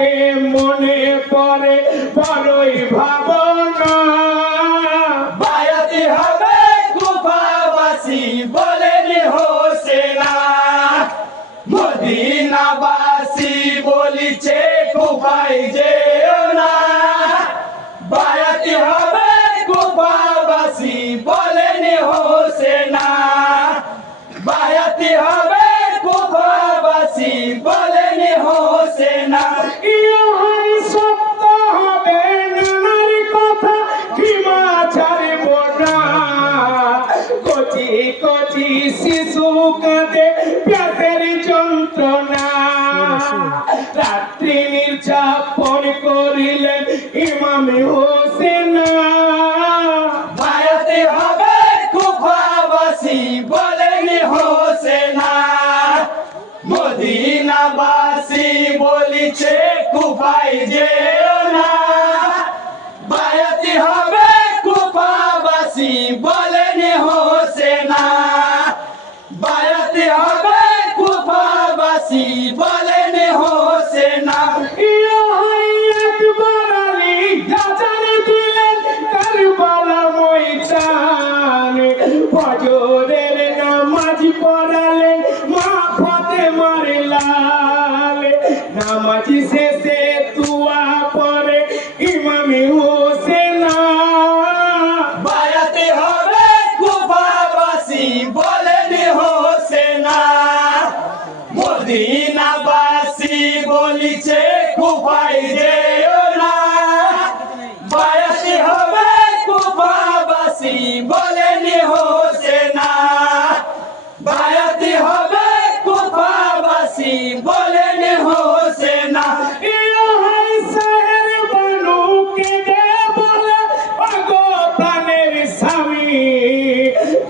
থাকে মনে পড়ে বড়ই ভাবনা। বায়াতি হবে কুফাবাসী বলেনি হোসেনা, মদিনাবাসী বলিছে কুফায় যেও না। বায়াতি হবে কুফাবাসী বলেনি হোসেনা, বায়াতি হবে কুফাবাসী বলেনি হোসেনা। ইহাই সত্য হবে নানার কথা ক্ষমা ছাড়ব না। কচি কচি শিশু কাঁদে পেটের যন্ত্রণা। রাত্রি নির্যাপন করিলেন ইমাম হোসেনা। বায়াতি হবে কুফাবাসী বলেনি হোসেনা, মদিনাবাসী বলিছে কুফায় যেও না। বায়াতি হবে কুফাবাসী বলেনি হোসেনা, বায়াতি হবে কুফাবাসী বলেনি হোসেনা। ইহাই একবার আলী গাজার দিলেন কারবালা ময়দানে। ফজরের নামাজ পড়ালেন মা ফাতেমার লাল। নামাজ শেষে দুয়া পড়ে ইমাম হোসেনা। বায়াতি হবে কুফাবাসী বলেনি হোসেনা, মদিনাবাসী বলিছে কুফায় যেও না। বায়াতি হবে কুফাবাসী বলেনি হোসেনা, বায়াতি হবে কুফাবাসী বলেনি হোসেনা। ইহাই শহর বানু কেঁদে বলে ওগো প্রাণের স্বামী।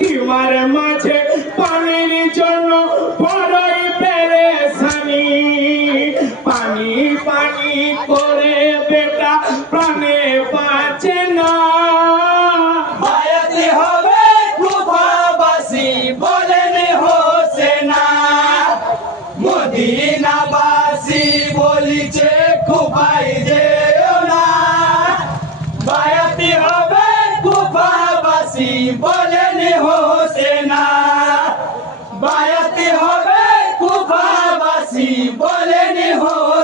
তোমার মাঝে পানির জন্য বড়ই পেরেশানি। পানি পানি করে বেটা প্রাণে বাঁচে না। বায়াতি হবে কুফাবাসী বলেনি হোসেনা, মদিনাবাসী বলিছে কুফায় যে